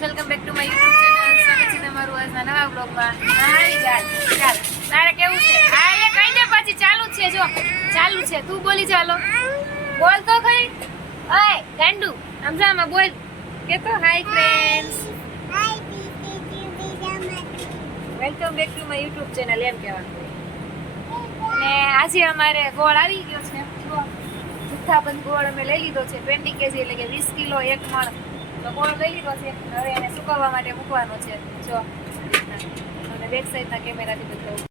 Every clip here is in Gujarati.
Welcome back to my YouTube channel સ્વાગત છે તમારું આજના નવા બ્લોગમાં હાય, ચાલ ચાલ. તારે કેવું છે? હા, એ કહી દે પછી ચાલુ છે, જો. ચાલુ છે. તું બોલી ચાલો બોલ તો ખરી. ઓય, ગાંડુ સમજામાં બોલ. કે તો hi friends welcome back to my YouTube channel એમ કહેવાનું. ને આજે અમારે ગોળ આવી ગયો છે. જો જથ્થાબંધ ગોળ અમે લઈ લીધો છે. ટ્વેન્ટી કેજી એટલે કે વીસ કિલો એક મણ. તો ગોળ લઈ લીધો છે હવે એને સુકવવા માટે મૂકવાનો છે. જો. અને બેક સાઈડના કેમેરાથી બતાવું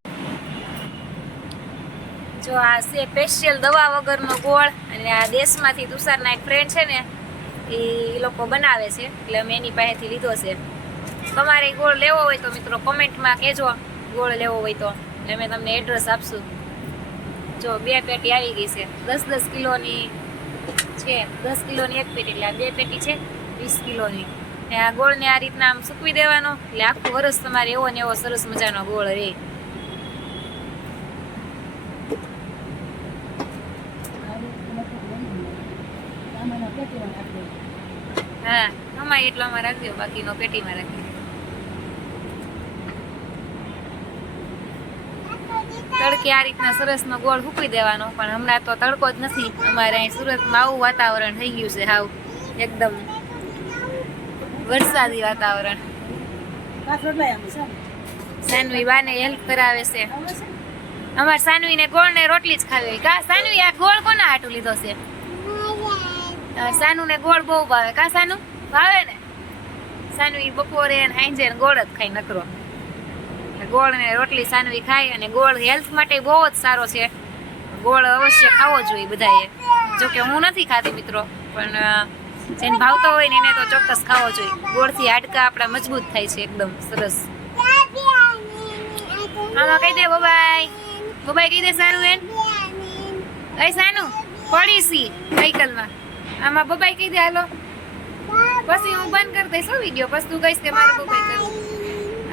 જો આ છે સ્પેશિયલ દવા વગરનો ગોળ અને આ દેશમાંથી તુષારના એક ફ્રેન્ડ છે ને, એ લોકો બનાવે છે. એટલે અમે એની પાસેથી લીધો છે. તમારે ગોળ લેવો હોય તો મિત્રો કોમેન્ટમાં કહેજો, ગોળ લેવો હોય તો. અમે તમને એડ્રેસ આપશું. જો બે પેટી આવી ગઈ છે. દસ દસ કિલોની છે. દસ કિલોની એક પેટી. એટલે આ બે પેટી છે. વીસ કિલોની. ને આ ગોળને આ રીતના આમ સૂકવી દેવાનો. એટલે આખું વરસ તમારે એવો ને એવો સરસ મજાનો ગોળ રહે હા, આમાં એટલામાં રાખજો, બાકીનો પેટીમાં રાખી તડકે આ રીતના સરસનો ગોળ સૂકવી દેવાનો, પણ હમણાં તો તડકો જ નથી. અમારે અહીં સુરતમાં આવું વાતાવરણ થઈ ગયું છે હાવ, એકદમ. વરસાદી વાતાવરણ. સાનવી બાને હેલ્પ કરાવે છે. અમાર સાનવીને ગોળ ને રોટલી જ ખાવી. કા સાનવી આ ગોળ કોના હાટું લીધો છે? સાનુ ને ગોળ બહુ ભાવે. કા સાનુ? ભાવે ને? સાનવી બપોરે ને સાંજે ગોળ જ ખાઈ નકરો. ગોળ ને રોટલી સાનવી ખાય અને ગોળ હેલ્થ માટે બહુ જ સારો છે. ગોળ અવશ્ય ખાવો જોઈએ બધાએ. જોકે હું નથી ખાતી મિત્રો, પણ જેને ભાવતો હોય ને એને તો ચોક્કસ ખાવો જોઈએ. ગોળથી હાડકા આપણા મજબૂત થાય છે એકદમ સરસ. આમાં કહી દે બબાઈ. બોબાઈ, કહી દે સાનું બેન અય સાનું, પડી સી સાયકલમાં. આમાં બબાઈ કહી દે, હાલો. પછી હું બંધ કરી દઈશ વીડિયો. પછી તું કહીશ કે મારે બોબાઈ કરવું.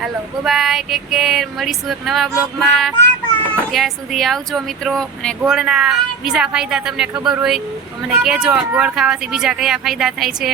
હાલો, બોબાઈ, ટેક કેર. મળીશું એક નવા બ્લોગમાં. ત્યાં સુધી આવજો મિત્રો. અને ગોળના બીજા ફાયદા તમને ખબર હોય, તો મને કહેજો. ગોળ ખાવાથી બીજા કયા ફાયદા થાય છે?